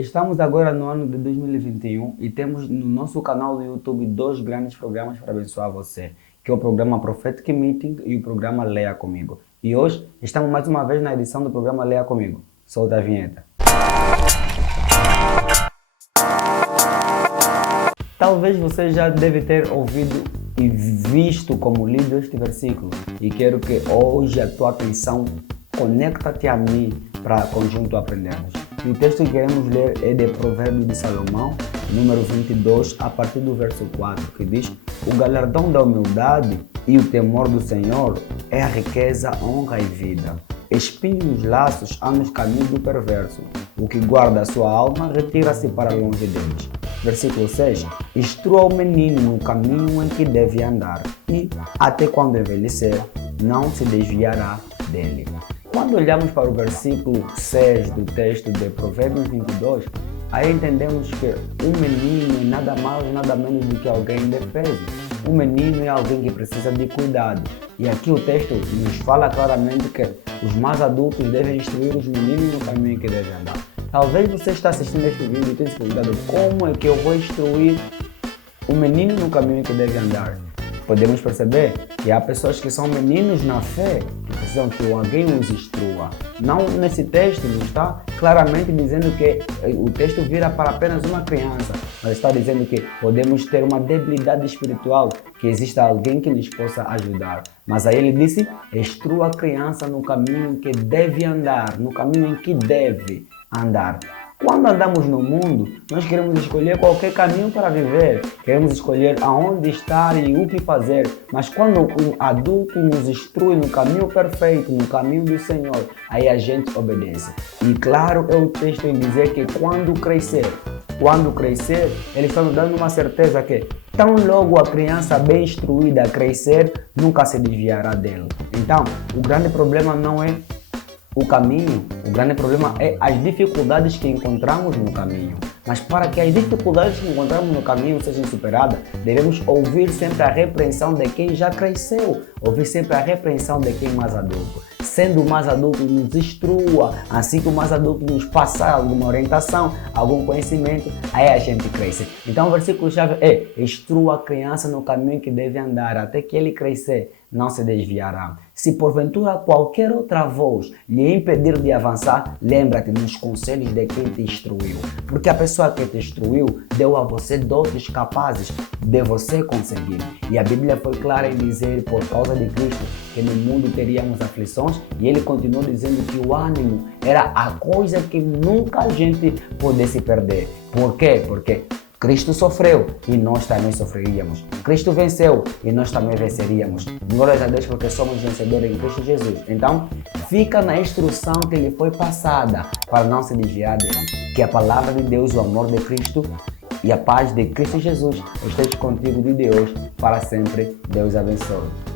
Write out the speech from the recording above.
Estamos agora no ano de 2021 e temos no nosso canal do YouTube dois grandes programas para abençoar você, que é o programa Prophetic Meeting e o programa Leia Comigo. E hoje estamos mais uma vez na edição do programa Leia Comigo. Solta a vinheta. Talvez você já deve ter ouvido e visto como lido este versículo, e quero que hoje a tua atenção conecta-te a mim para conjunto aprendermos. E o texto que queremos ler é de Provérbios de Salomão, número 22, a partir do verso 4, que diz: o galardão da humildade e o temor do Senhor é a riqueza, honra e vida. Espinhos nos laços há nos caminhos do perverso. O que guarda a sua alma retira-se para longe deles. Versículo 6. Instrua o menino no caminho em que deve andar, e, até quando envelhecer, não se desviará dele. Quando olhamos para o versículo 6 do texto de Provérbios 22, aí entendemos que um menino é nada mais, nada menos do que alguém indefeso. Um menino é alguém que precisa de cuidado. E aqui o texto nos fala claramente que os mais adultos devem instruir os meninos no caminho que devem andar. Talvez você está assistindo este vídeo e tenha se perguntado: como é que eu vou instruir o menino no caminho que deve andar? Podemos perceber que há pessoas que são meninos na fé, que precisam que alguém os instrua. Não nesse texto, não está claramente dizendo que o texto vira para apenas uma criança, mas está dizendo que podemos ter uma debilidade espiritual, que exista alguém que nos possa ajudar. Mas aí ele disse: instrua a criança no caminho em que deve andar, no caminho em que deve andar. Quando andamos no mundo, nós queremos escolher qualquer caminho para viver, queremos escolher aonde estar e o que fazer, mas quando um adulto nos instrui no caminho perfeito, no caminho do Senhor, aí a gente obedece. E claro, é o texto em dizer que quando crescer, ele está nos dando uma certeza que tão logo a criança bem instruída crescer, nunca se desviará dele. Então, o grande problema não é o caminho, o grande problema é as dificuldades que encontramos no caminho. Mas para que as dificuldades que encontramos no caminho sejam superadas, devemos ouvir sempre a repreensão de quem já cresceu, ouvir sempre a repreensão de quem é mais adulto. Sendo o mais adulto, nos instrua, assim que o mais adulto nos passar alguma orientação, algum conhecimento, aí a gente cresce. Então o versículo-chave é: instrua a criança no caminho que deve andar, até que ele crescer, não se desviará. Se porventura qualquer outra voz lhe impedir de avançar, lembra-te dos conselhos de quem te instruiu. Porque a pessoa que te instruiu deu a você dotes capazes de você conseguir. E a Bíblia foi clara em dizer, por causa de Cristo, que no mundo teríamos aflições, e ele continuou dizendo que o ânimo era a coisa que nunca a gente pudesse perder. Por quê? Porque Cristo sofreu e nós também sofreríamos. Cristo venceu e nós também venceríamos. Glórias a Deus, porque somos vencedores em Cristo Jesus. Então, fica na instrução que lhe foi passada para não se desviar dele. Que a palavra de Deus, o amor de Cristo e a paz de Cristo Jesus esteja contigo de Deus para sempre. Deus abençoe.